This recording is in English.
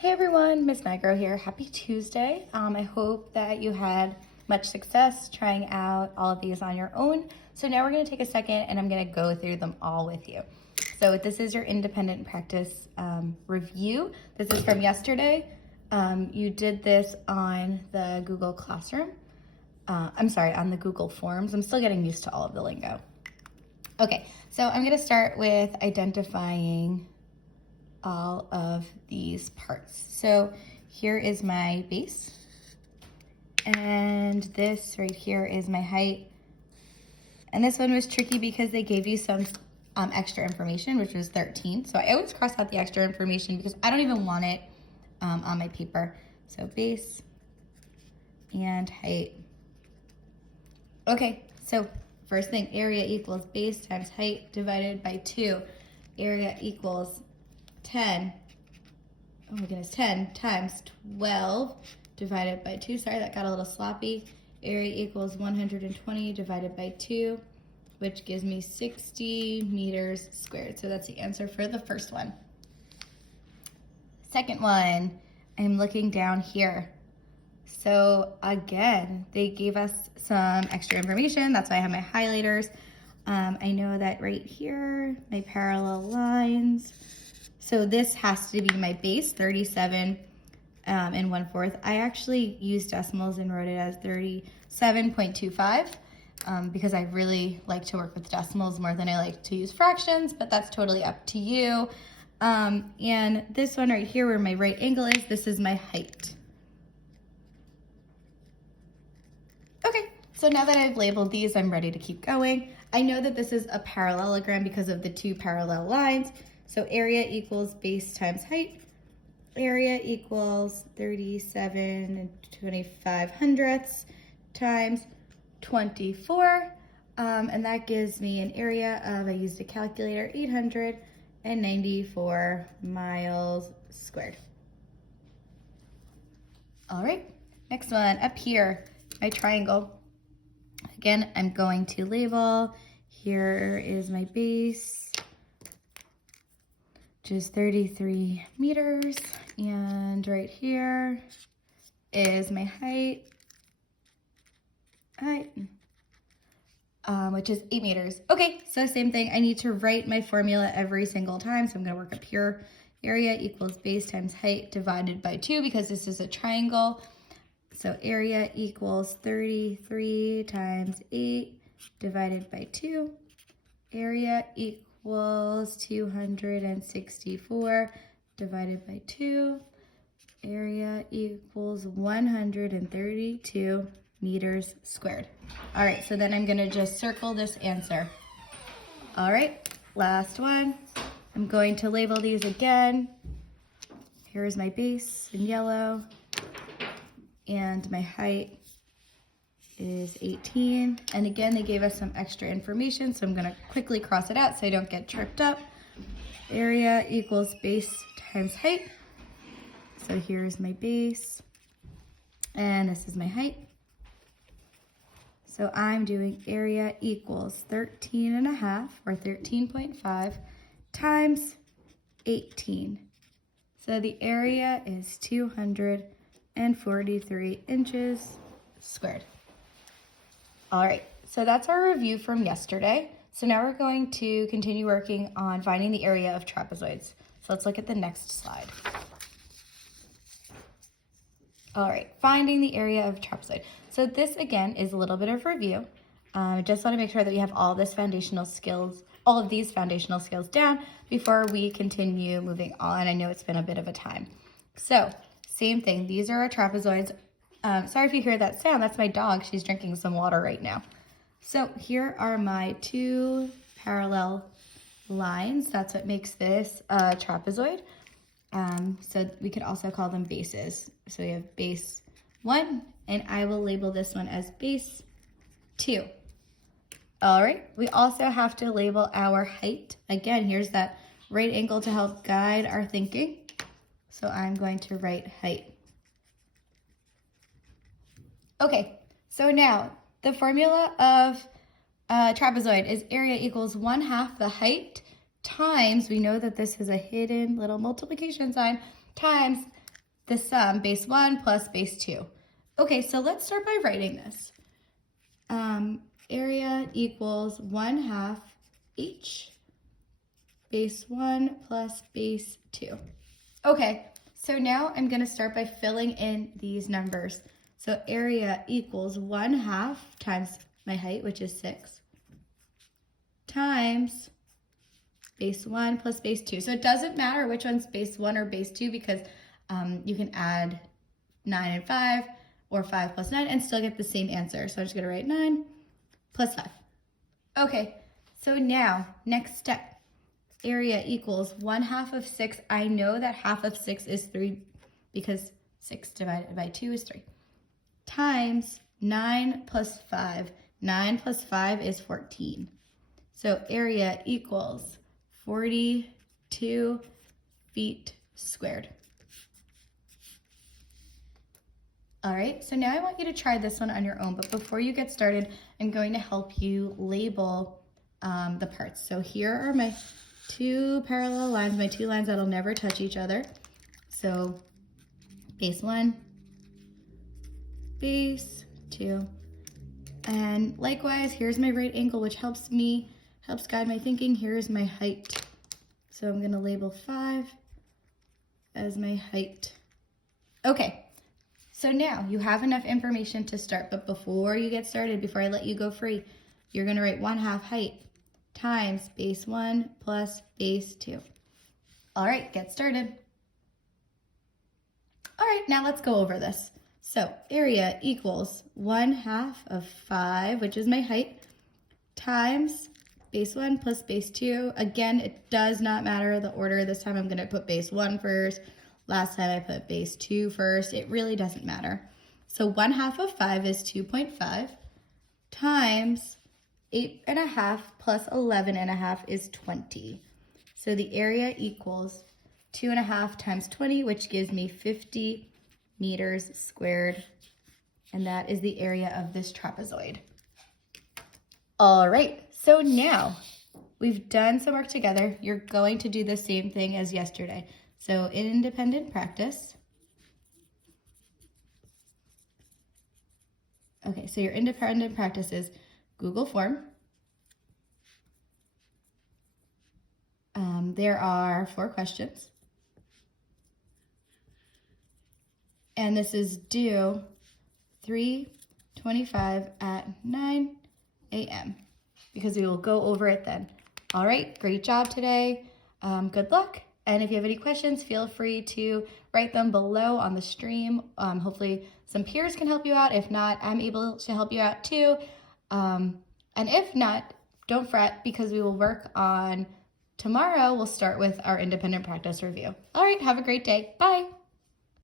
Hey everyone, Miss Nigro here. Happy Tuesday. I hope that you had much success trying out all of these on your own. So now we're going to take a second and I'm going to go through them all with you. So this is your independent practice review. This is from yesterday. You did this on the Google Classroom. On the Google Forms. I'm still getting used to all of the lingo. Okay, so I'm going to start with identifying all of these parts. So here is my base, and this right here is my height. And this one was tricky because they gave you some extra information, which was 13. So I always cross out the extra information because I don't even want it on my paper. So base and height. Okay, so first thing, area equals base times height divided by 2. Area equals 10 times 12 divided by 2. Sorry, that got a little sloppy. Area equals 120 divided by 2, which gives me 60 meters squared. So that's the answer for the first one. Second one, I'm looking down here. So again, they gave us some extra information. That's why I have my highlighters. I know that right here, my parallel lines. So this has to be my base, 37 and 1/4. I actually used decimals and wrote it as 37.25 because I really like to work with decimals more than I like to use fractions, but that's totally up to you. And this one right here where my right angle is, this is my height. Okay, so now that I've labeled these, I'm ready to keep going. I know that this is a parallelogram because of the 2 parallel lines. So area equals base times height. Area equals 37 and 25 times 24. And that gives me an area of, I used a calculator, 894 miles squared. All right, next one up here, my triangle. Again, I'm going to label. Here is my base, which is 33 meters. And right here is my height, which is 8 meters. Okay, so same thing. I need to write my formula every single time. So I'm gonna work up here. Area equals base times height divided by 2 because this is a triangle. So area equals 33 times 8 divided by 2. Area equals 264 divided by 2. Area equals 132 meters squared. All right, so then I'm gonna just circle this answer. All right, last one. I'm going to label these again. Here's my base in yellow. And my height is 18. And again, they gave us some extra information, so I'm gonna quickly cross it out so I don't get tripped up. Area equals base times height. So here's my base, and this is my height. So I'm doing area equals 13.5 or 13.5 times 18. So the area is 243 inches squared. All right, so that's our review from yesterday. So now we're going to continue working on finding the area of trapezoids. So let's look at the next slide. All right, finding the area of trapezoid. So this again is a little bit of review. I just want to make sure that we have all of these foundational skills down before we continue moving on. I know it's been a bit of a time. So same thing, these are our trapezoids. Sorry if you hear that sound, that's my dog. She's drinking some water right now. So here are my 2 parallel lines. That's what makes this a trapezoid. So we could also call them bases. So we have base 1, and I will label this one as base 2. All right, we also have to label our height. Again, here's that right angle to help guide our thinking. So I'm going to write height. Okay, so now the formula of trapezoid is area equals 1/2 the height times, we know that this is a hidden little multiplication sign, times the sum, base 1 plus base 2. Okay, so let's start by writing this. Area equals 1/2 h, base 1 plus base 2. Okay, so now I'm going to start by filling in these numbers. So area equals 1/2 times my height, which is 6, times base 1 plus base 2. So it doesn't matter which one's base 1 or base 2 because you can add 9 and 5 or 5 plus 9 and still get the same answer. So I'm just going to write 9 plus 5. Okay, so now next step. Area equals 1/2 of 6. I know that half of 6 is 3 because 6 divided by 2 is 3. Times 9 plus 5. 9 plus 5 is 14. So area equals 42 feet squared. All right, so now I want you to try this one on your own, but before you get started, I'm going to help you label the parts. So here are my 2 parallel lines, my 2 lines that'll never touch each other. So base 1, base 2, and likewise, here's my right angle, which helps guide my thinking. Here's my height. So I'm gonna label 5 as my height. Okay, so now you have enough information to start, but before you get started, before I let you go free, you're gonna write 1/2 height times base 1 plus base 2. All right, get started. All right, now let's go over this. So area equals 1/2 of 5, which is my height, times base 1 plus base 2. Again, it does not matter the order. This time I'm going to put base 1 first. Last time I put base 2 first. It really doesn't matter. So 1/2 of 5 is 2.5 times 8.5 plus 11.5 is 20. So the area equals 2.5 times 20, which gives me 50 meters squared. And that is the area of this trapezoid. All right, so now we've done some work together. You're going to do the same thing as yesterday. So in independent practice, okay, so your independent practice is Google Form. There are 4 questions. And this is due 3:25 at 9 a.m. because we will go over it then. All right, great job today. Good luck. And if you have any questions, feel free to write them below on the stream. Hopefully some peers can help you out. If not, I'm able to help you out too. And if not, don't fret because we will work on tomorrow. We'll start with our independent practice review. All right, have a great day. Bye.